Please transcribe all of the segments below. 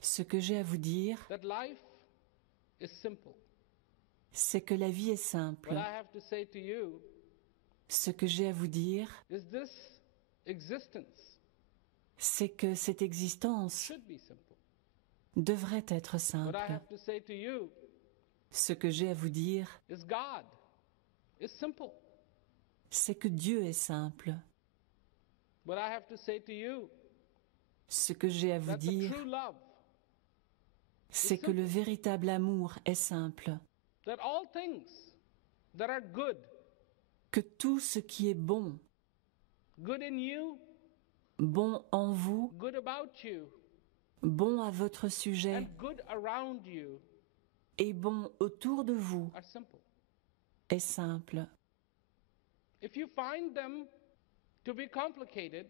Ce que j'ai à vous dire, that life is simple. c'est que la vie est simple. What I have to say to you Ce que j'ai à vous dire, is this existence c'est que cette existence should be simple. devrait être What I simple. have to say to you Ce que j'ai à vous dire, is God is simple. c'est que Dieu est simple. What I have to say to you Ce que j'ai à vous that the dire, true love, c'est que le véritable amour est simple. that all things that are good, Que tout ce qui est bon, good in you, bon en vous, good about you, bon à votre sujet and good around you et bon autour de vous are simple. est simple. If you find them to be complicated,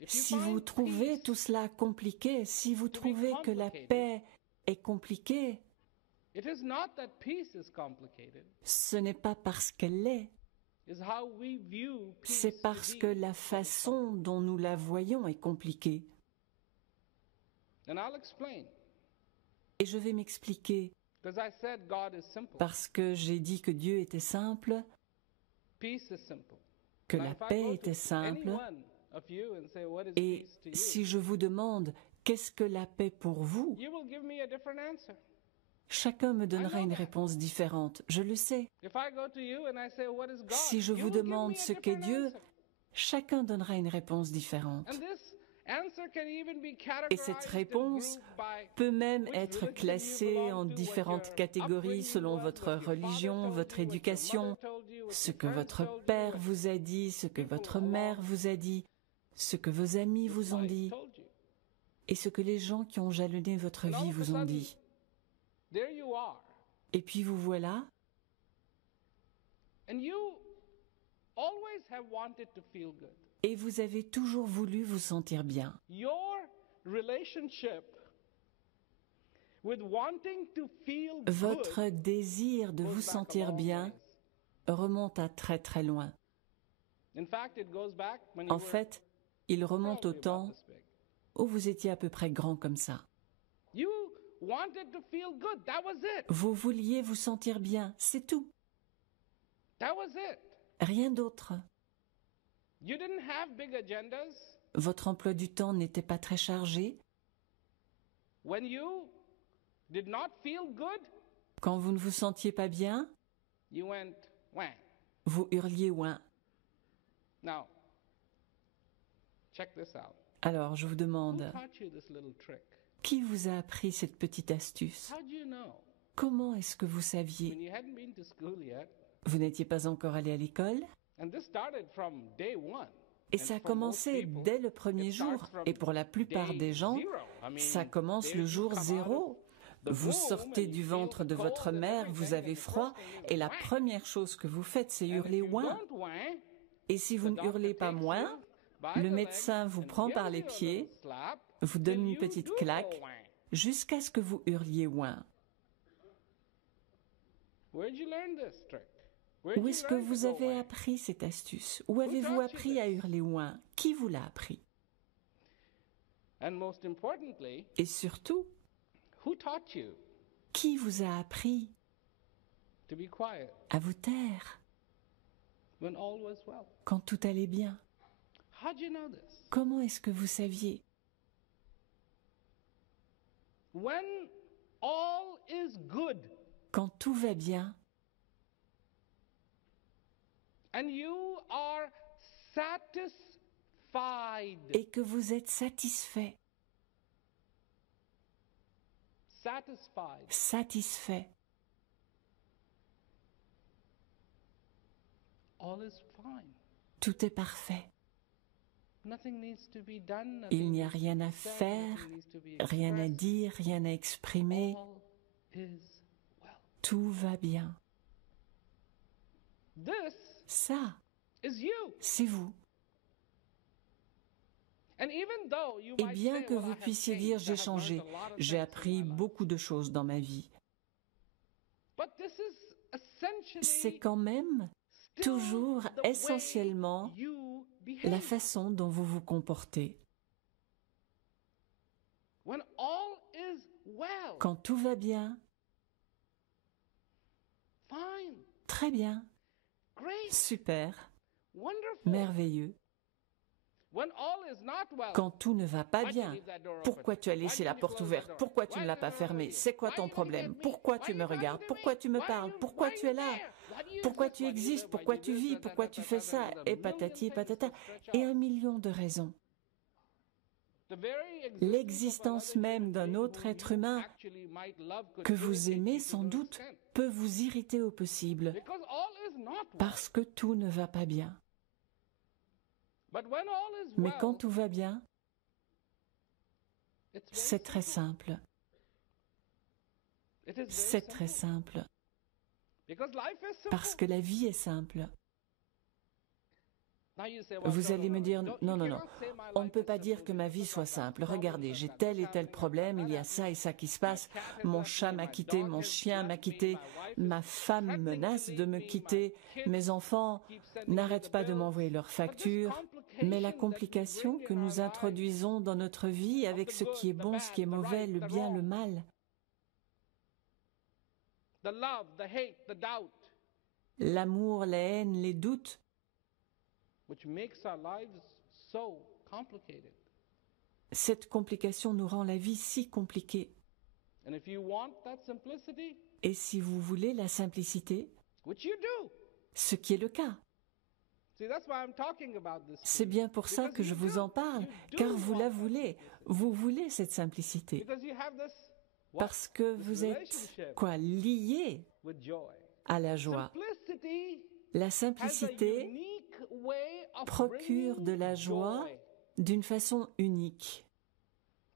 if you Si vous find trouvez peace, tout cela compliqué, si vous trouvez que la paix est compliquée, it is not that peace is complicated. ce n'est pas parce qu'elle l'est, Is how we view peace c'est parce to que be. la façon dont nous la voyons est compliquée. And I'll explain. Et je vais m'expliquer, Because I said God is simple. parce que j'ai dit que Dieu était simple, Peace is simple. que Now, la if I paix go était to simple, any one of you and say, what is et peace to you? si je vous demande qu'est-ce que la paix pour vous, You will give me a different answer. chacun me donnera une réponse différente, je le sais. If I go to you and I say, what is God? Si je you vous will give demande me a ce qu'est different Dieu, answer. chacun donnera une réponse différente. And this answer can even be Et cette categorized and réponse grouped by peut même which être religion classée you en belong to, what différentes your catégories upbringing selon was, votre what your father religion, told votre you, what your éducation, mother told you, what ce your que friends votre told you, père what vous a dit, ce que people votre mère along vous a dit, ce que vos amis vous ont life dit, told you. et ce que les gens qui ont jalonné votre And all vie of a vous ont sudden, dit. there you are. Et puis vous voilà, And you always have wanted to feel good. et vous avez toujours voulu vous sentir bien. Your relationship with wanting to feel Votre good désir de goes vous back a sentir long bien ways. remonte à très très loin. In fact, it goes back when you En were fait, il remonte au probably temps about this big. où vous étiez à peu près grand comme ça. You wanted to feel good. That was it. Vous vouliez vous sentir bien, c'est tout. That was it. Rien d'autre. You didn't have big agendas. Votre emploi du temps n'était pas très chargé. When you did not feel good, Quand vous ne vous sentiez pas bien, you went, wham. vous hurliez ouin. Now, check this out. Alors je vous Who demande, taught you this little trick? qui vous a appris cette petite astuce? How do you know? Comment est-ce que vous When saviez? you hadn't been to school yet, Vous n'étiez pas encore allé à l'école? and this started from day one. Et And ça a for most commencé people, dès le premier it jour. starts from Et pour la plupart day des gens, zero. I mean, ça commence there le you jour come out zéro. of the Vous womb sortez and du you ventre feel de cold votre and mère, everything, vous avez and the froid, first thing is et la wham. première chose que vous faites, c'est And if hurler you ouin. don't wham, Et si vous the ne doctor hurlez pas takes moins, you by le the médecin leg vous and prend gives par les you a pieds, little slap vous donne till une you petite do claque, go wham. jusqu'à ce que vous hurliez ouin. Where'd you learn this trick? Where'd Où you est-ce que learn to vous go avez wham? appris cette astuce? Où avez-vous taught you appris à this? hurler ouin? Qui vous l'a appris? And most importantly, Et surtout, who taught you qui vous a appris to be quiet à vous taire when all was well? quand tout allait bien? How'd you know this? Comment est-ce que vous saviez? When all is good Quand tout va bien and you are satisfied, et que vous êtes satisfait, satisfait, all is fine. tout est parfait. Nothing needs to be done. Il n'y a nothing rien à needs to be said, faire, nothing needs to be rien à expressed. dire, rien à exprimer. All is well. Tout va bien. This Ça, is you. c'est vous. And even though you Et might bien say, que well, I vous have puissiez changed, dire I j'ai have changé, learned a lot of j'ai things in appris my life. beaucoup de choses dans ma vie, But this is essentially c'est quand même still toujours the way essentiellement you behave. la façon dont vous vous comportez. When all is Quand tout va bien, fine, très bien, great, super, wonderful. merveilleux. When all is not well, Quand tout ne va pas why do you bien, leave that door open? pourquoi tu as Why laissé did la you porte close that ouverte? door? Pourquoi tu Why ne l'as did pas you fermée? C'est quoi Why ton you looking at problème? me? Pourquoi Why tu you me talking regardes? to Pourquoi me? tu me Why parles? you- Pourquoi why tu you es là? there? Why do you Pourquoi exist? tu Why do you existes? live? Why Pourquoi do tu you vis? this? Pourquoi tu fais ça? There's a Et million patati et things patata. that stretch Et out. 1 million de raisons. The very existence L'existence of another même human d'un being autre whom être you humain actually might love could que vous irritate aimez you to sans no doute extent. peut vous irriter au possible Because all is not well. parce que tout ne va pas bien. But when all is Mais well, quand tout va bien, it's very c'est très simple. simple. It is very C'est très simple. simple. Because life is simple. Parce que la vie est simple. Now you say, well, Vous no, allez no, me no, dire, you non, non, non, cannot say my on ne life peut is pas dire simple que ma because vie soit I've got simple. problems, Regardez, I've j'ai got tel this et tel happening, I've got problème, that il y a ça happening. et ça qui se My passe. cat has Mon left chat me, m'a my quitté, dog mon has chien m'a left me, quitté, my wife is ma femme threatening to menace de leave me me, quitter, my mes kids enfants keep sending me n'arrêtent the pas de bills. m'envoyer leurs But this factures. Mais la complication that we complication bring que in our nous lives, introduisons dans notre vie of avec the ce qui est good, the bon, bad, ce qui est the mauvais, right, le the bien, le wrong, mal, the love, the hate, the doubt, l'amour, la haine, les doutes, which makes our lives so complicated. cette complication nous rend la vie si compliquée. And if you want that simplicity, Et si vous voulez la simplicité, which you do, ce qui est le cas, see, that's why I'm talking about this. to c'est you. bien pour ça Because que je you vous do. en parle, You do car vous want la that voulez. simplicity. Vous voulez cette simplicité, Because you have this, what? parce que This vous êtes relationship quoi, lié with joy. à la joie. Simplicity La has a simplicité unique way of procure de la bringing joie joy. d'une façon unique.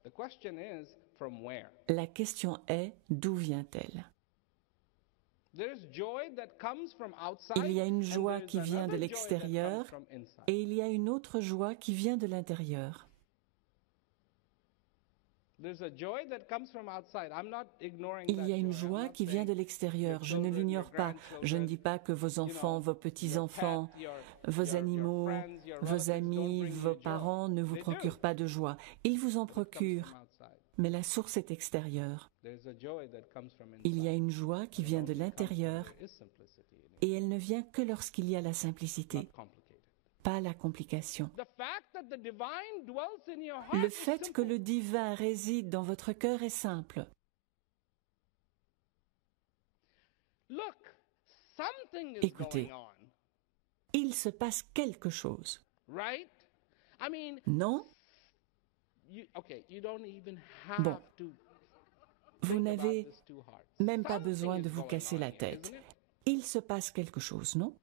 The question is, from where? La question est, d'où vient-elle? There's joy that comes from outside, Il y a une and joie there's qui vient de another joy that l'extérieur comes from inside. et il y a une autre joie qui vient de l'intérieur. There's a joy that comes from outside. I'm not ignoring Il that y a une joy. I'm joie not qui vient saying de l'extérieur, your je ne children, l'ignore your pas. Je ne dis pas que vos enfants, vos petits-enfants, vos animaux, vos amis, vos parents ne vous procurent pas de joie. Ils vous en procurent, mais la source est extérieure. Il y a une joie qui vient de l'intérieur et elle ne vient que lorsqu'il y a la simplicité, pas la complication. Le fait que le divin réside dans votre cœur est simple. Écoutez, il se passe quelque chose. Non? Bon, vous n'avez même pas besoin de vous casser la tête. Il se passe quelque chose, non?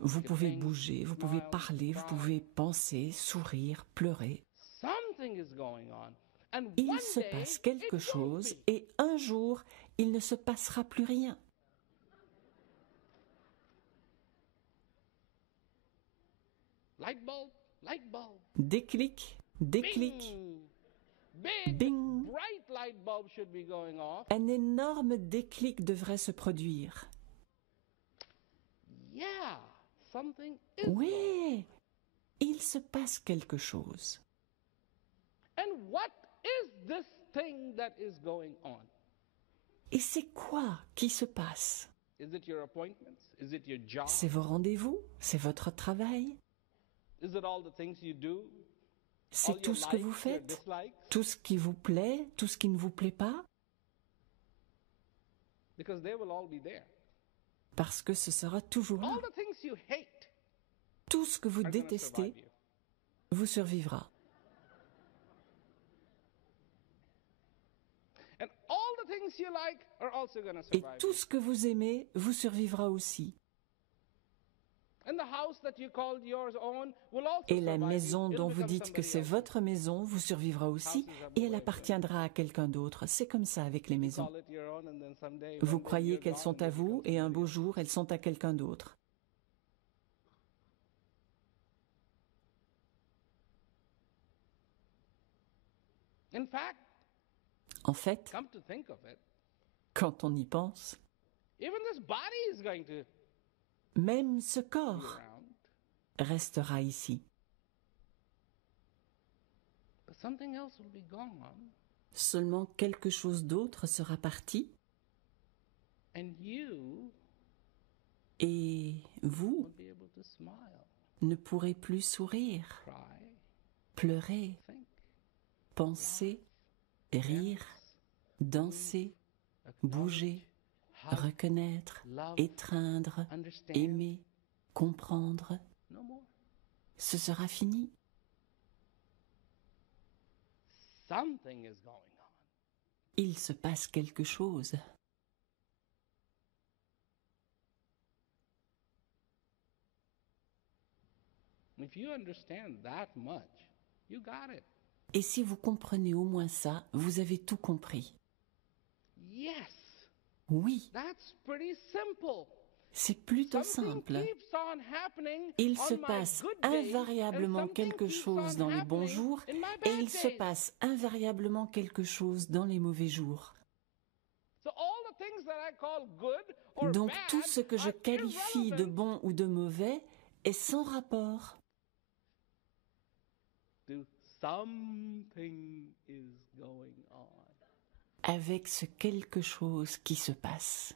Vous pouvez bouger, vous pouvez parler, vous pouvez penser, sourire, pleurer. Il se passe quelque chose et un jour, il ne se passera plus rien. Déclic, déclic, bing. Un énorme déclic devrait se produire. Oui, il se passe quelque chose. Et c'est quoi qui se passe? C'est vos rendez-vous? C'est votre travail? C'est tout ce que vous faites? Tout ce qui vous plaît? Tout ce qui ne vous plaît pas? Parce que ce sera toujours là. Tout ce que vous détestez vous survivra. Et tout ce que vous aimez vous survivra aussi. Et la maison dont vous dites que c'est votre maison vous survivra aussi et elle appartiendra à quelqu'un d'autre. C'est comme ça avec les maisons. Vous croyez qu'elles sont à vous et un beau jour elles sont à quelqu'un d'autre. En fait, quand on y pense, même ce corps restera ici. something else will be gone, Seulement quelque chose d'autre sera parti and you et vous won't be able to smile, ne pourrez plus sourire, cry, pleurer, think, penser, rire, danser, bouger, hug, reconnaître, love, étreindre, understand. aimer, comprendre. No more. Ce sera fini. Something is going on. Il se passe quelque chose. If you understand that much, you got it. Et si vous comprenez au moins ça, vous avez tout compris. Yes, Oui, that's pretty simple. c'est plutôt Something simple. keeps on happening Il on se my passe good days, invariablement and something quelque keeps chose on dans les bons happening jours in my et bad il se days. passe invariablement quelque chose dans les mauvais jours. So all the things that I call good or Donc bad tout ce que je are qualifie de irrelevant bon ou de mauvais est sans rapport. to something is going on. Avec ce quelque chose qui se passe.